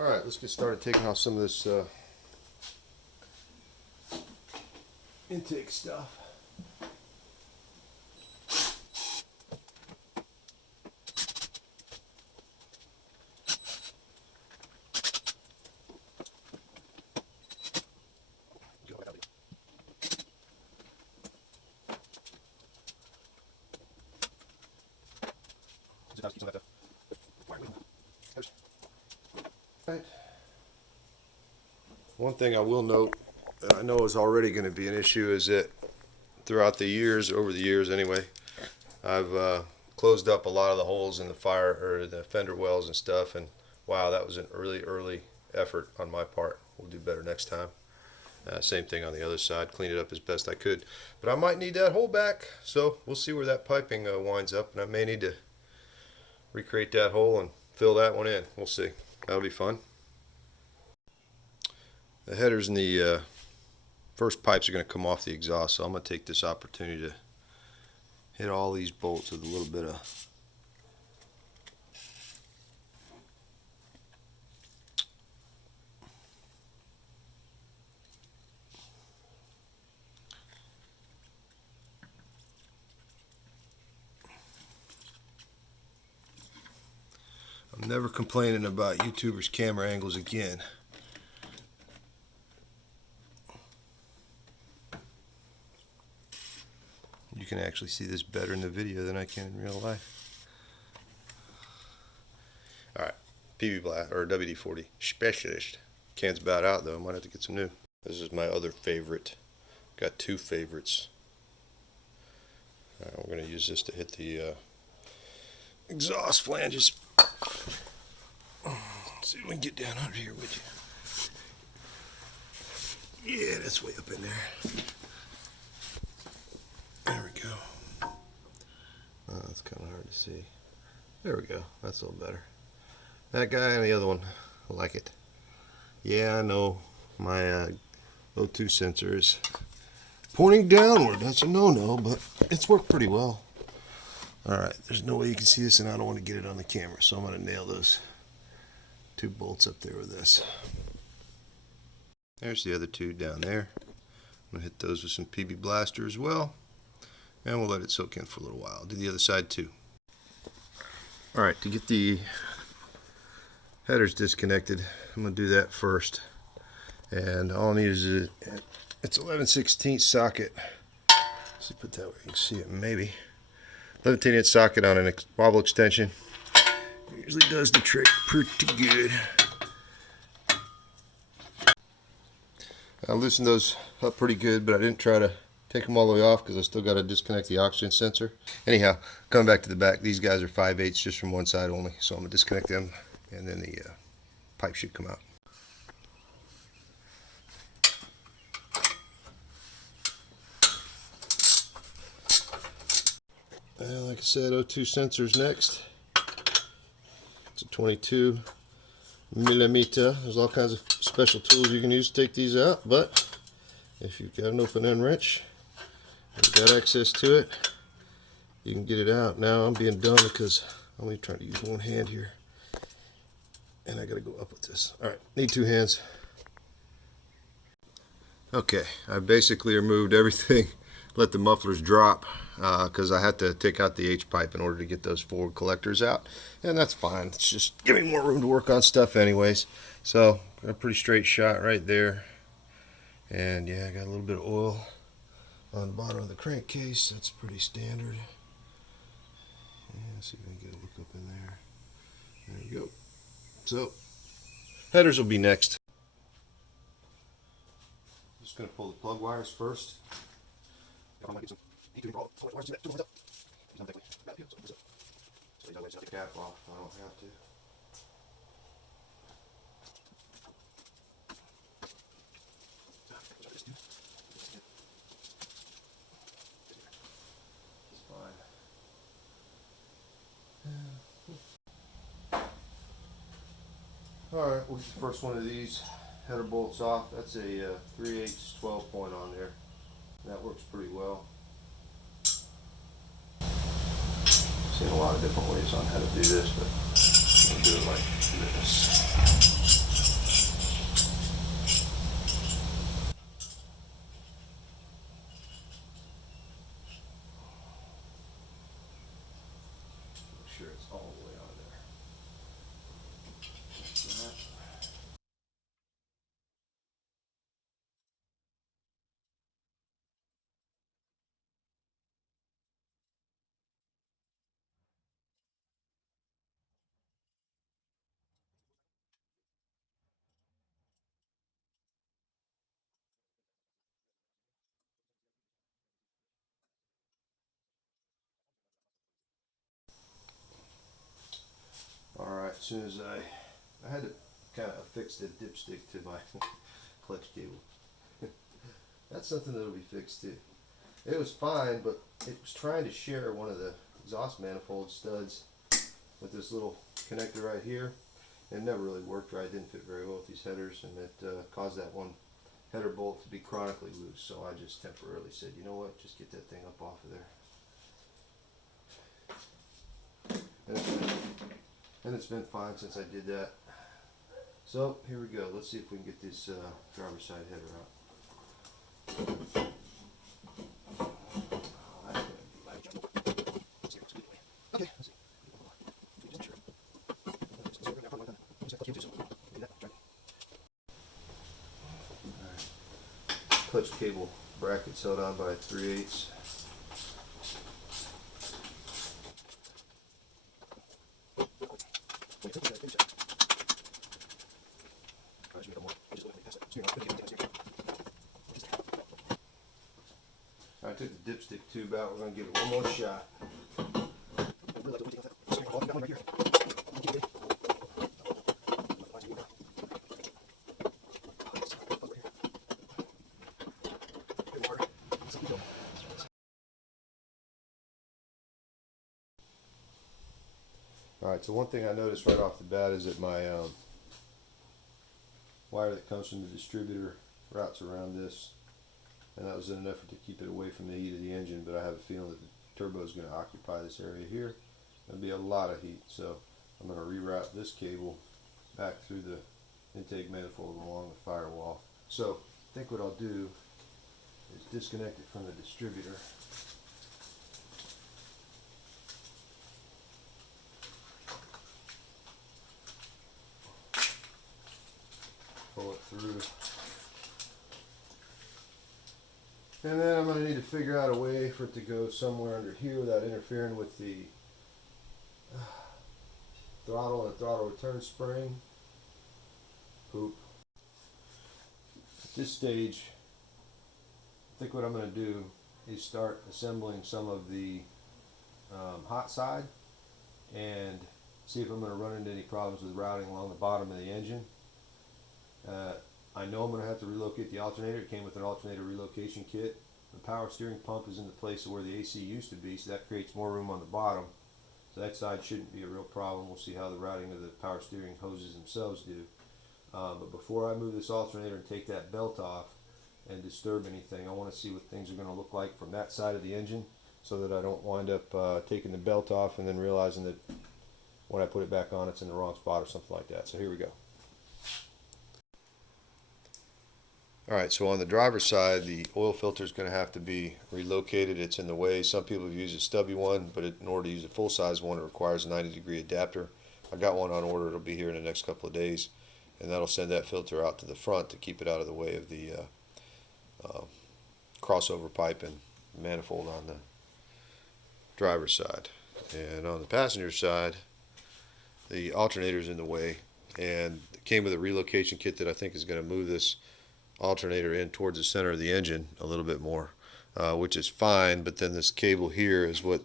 Alright, let's get started taking off some of this intake stuff. Right. One thing I will note that I know is already going to be an issue is that throughout the years, over the years anyway, I've closed up a lot of the holes in the fire or the fender wells and stuff, and wow, that was a really early effort on my part. We'll do better next time. Same thing on the other side, clean it up as best I could. But I might need that hole back, so we'll see where that piping winds up, and I may need to recreate that hole and fill that one in. We'll see. That'll be fun. The headers in the first pipes are going to come off the exhaust, so I'm going to take this opportunity to hit all these bolts with a little bit of I'm never complaining about YouTubers' camera angles again. You can actually see this better in the video than I can in real life. Alright, PB Blast, or WD-40 Specialist. Can's about out though, I might have to get some new. This is my other favorite. Got two favorites. Alright, we're going to use this to hit the exhaust flanges. Let's see if we can get down under here with you. Yeah, that's way up in there. There we go. Oh, that's kind of hard to see. There we go. That's a little better. That guy and the other one, I like it. Yeah, I know my O2 sensor is pointing downward. That's a no-no, but it's worked pretty well. Alright, there's no way you can see this, and I don't want to get it on the camera, so I'm going to nail those two bolts up there with this. There's the other two down there. I'm going to hit those with some PB Blaster as well. And we'll let it soak in for a little while. Do the other side too. Alright, to get the headers disconnected, I'm going to do that first. And all I need is it's 11/16 socket. Let's put that where you can see it maybe. 11/10" socket on a wobble extension. Usually does the trick pretty good. I loosened those up pretty good, but I didn't try to take them all the way off because I still got to disconnect the oxygen sensor. Anyhow, coming back to the back, these guys are 5/8 just from one side only, so I'm going to disconnect them, and then the pipe should come out. Like I said, O2 sensors next. It's a 22 millimeter. There's all kinds of special tools you can use to take these out, but if you've got an open end wrench and you've got access to it, you can get it out. Now I'm being dumb because I'm only trying to use one hand here, and I gotta go up with this. Alright, need two hands. Okay, I basically removed everything. Let the mufflers drop because I had to take out the H pipe in order to get those forward collectors out, and that's fine. It's just giving more room to work on stuff anyways. So got a pretty straight shot right there, and yeah, I got a little bit of oil on the bottom of the crankcase. That's pretty standard. Yeah, see if I can get a look up in there. There you go. So headers will be next. Just going to pull the plug wires first. I might get some the cap off. I don't have to. It's fine. Alright, we'll get the first one of these header bolts off. That's a 3/8 12 point on there. That works pretty well. Seen a lot of different ways on how to do this, but I'm going to do it like this. soon as I had to kind of affix the dipstick to my clutch cable. That's something that'll be fixed too. It was fine, but it was trying to share one of the exhaust manifold studs with this little connector right here. It never really worked right. It didn't fit very well with these headers, and it caused that one header bolt to be chronically loose. So I just temporarily said, you know what, just get that thing up off of there. And it's been fine since I did that. So here we go. Let's see if we can get this driver's side header out. Okay, let's see. Clutch cable brackets held on by 3/8. I took the dipstick tube out. We're going to give it one more shot. Alright, so one thing I noticed right off the bat is that my wire that comes from the distributor routes around this, and that was in an effort to keep it away from the heat of the engine, but I have a feeling that the turbo is going to occupy this area here. There'll be a lot of heat, so I'm going to reroute this cable back through the intake manifold along the firewall. So I think what I'll do is disconnect it from the distributor. Pull it through. And then I'm going to need to figure out a way for it to go somewhere under here without interfering with the throttle and throttle return spring. Poop. At this stage, I think what I'm going to do is start assembling some of the hot side and see if I'm going to run into any problems with routing along the bottom of the engine. I know I'm going to have to relocate the alternator. It came with an alternator relocation kit. The power steering pump is in the place where the AC used to be, so that creates more room on the bottom. So that side shouldn't be a real problem. We'll see how the routing of the power steering hoses themselves do. But before I move this alternator and take that belt off and disturb anything, I want to see what things are going to look like from that side of the engine, so that I don't wind up taking the belt off and then realizing that when I put it back on it's in the wrong spot or something like that. So here we go. Alright, so on the driver's side, the oil filter is going to have to be relocated. It's in the way. Some people have used a stubby one, but in order to use a full-size one, it requires a 90-degree adapter. I got one on order. It'll be here in the next couple of days, and that'll send that filter out to the front to keep it out of the way of the crossover pipe and manifold on the driver's side. And on the passenger side, the alternator is in the way, and it came with a relocation kit that I think is going to move this alternator in towards the center of the engine a little bit more, which is fine, but then this cable here is what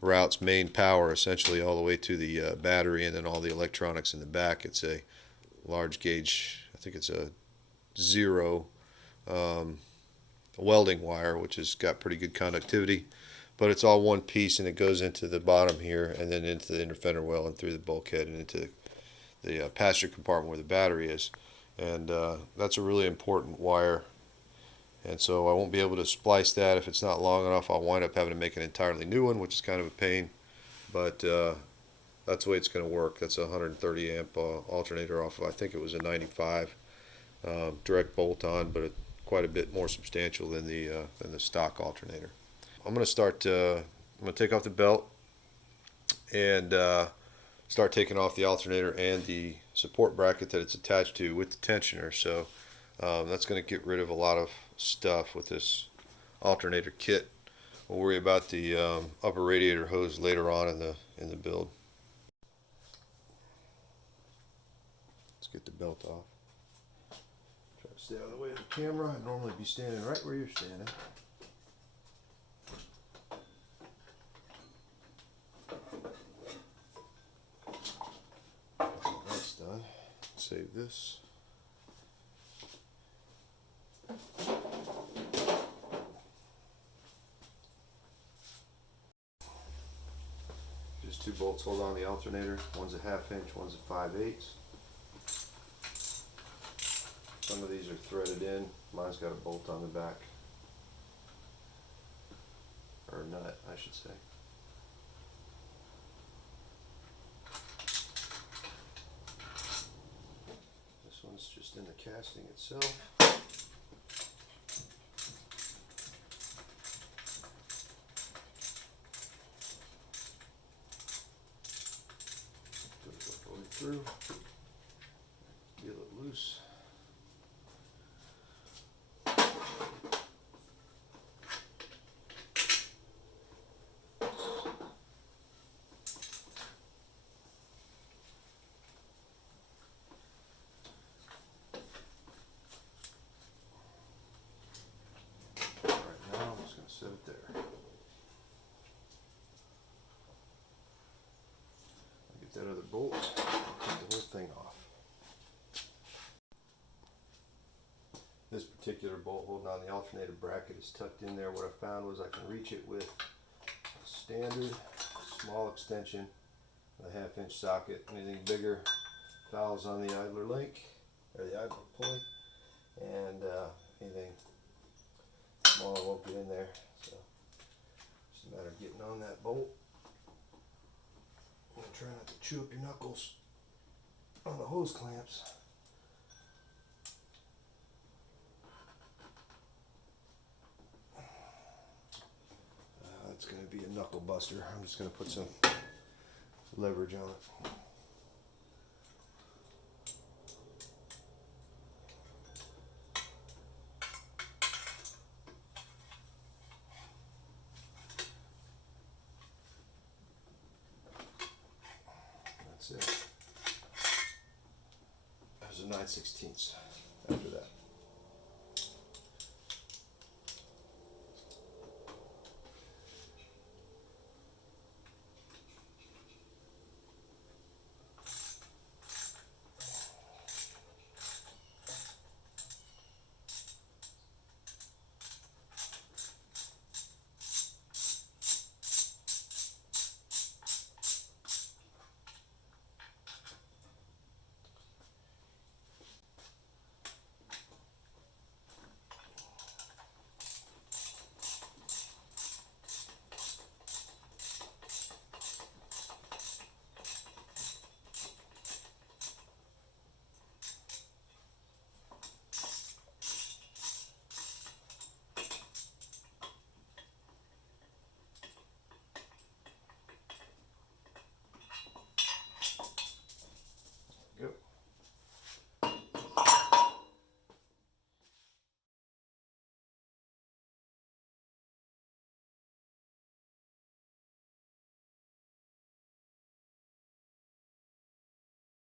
routes main power essentially all the way to the battery and then all the electronics in the back. It's a large gauge, I think it's a 0 welding wire, which has got pretty good conductivity, but it's all one piece, and it goes into the bottom here and then into the inner fender well and through the bulkhead and into the passenger compartment where the battery is. And that's a really important wire, and so I won't be able to splice that if it's not long enough. I'll wind up having to make an entirely new one, which is kind of a pain, but that's the way it's going to work. That's a 130 amp alternator off of, I think it was a 95 direct bolt on, but quite a bit more substantial than the stock alternator. I'm going to start, I'm going to take off the belt and start taking off the alternator and the support bracket that it's attached to with the tensioner. So that's going to get rid of a lot of stuff with this alternator kit. We'll worry about the upper radiator hose later on in the build. Let's get the belt off. Try to stay out of the way of the camera. I'd normally be standing right where you're standing. Just 2 bolts hold on the alternator. One's a 1/2 inch, one's a 5/8. Some of these are threaded in. Mine's got a bolt on the back. Or a nut, I should say. This one's just in the casting itself. Through, feel it loose. All right, now I'm just going to set it there. Get that other bolt. Take the whole thing off. This particular bolt holding on the alternator bracket is tucked in there. What I found was I can reach it with a standard small extension, a 1/2 inch socket. Anything bigger fouls on the idler link or the idler pulley, and anything smaller won't get in there. So it's a matter of getting on that bolt. I'm going to try not to chew up your knuckles on the hose clamps. It's going to be a knuckle buster. I'm just going to put some leverage on it. That's it. There's a 9/16 after that.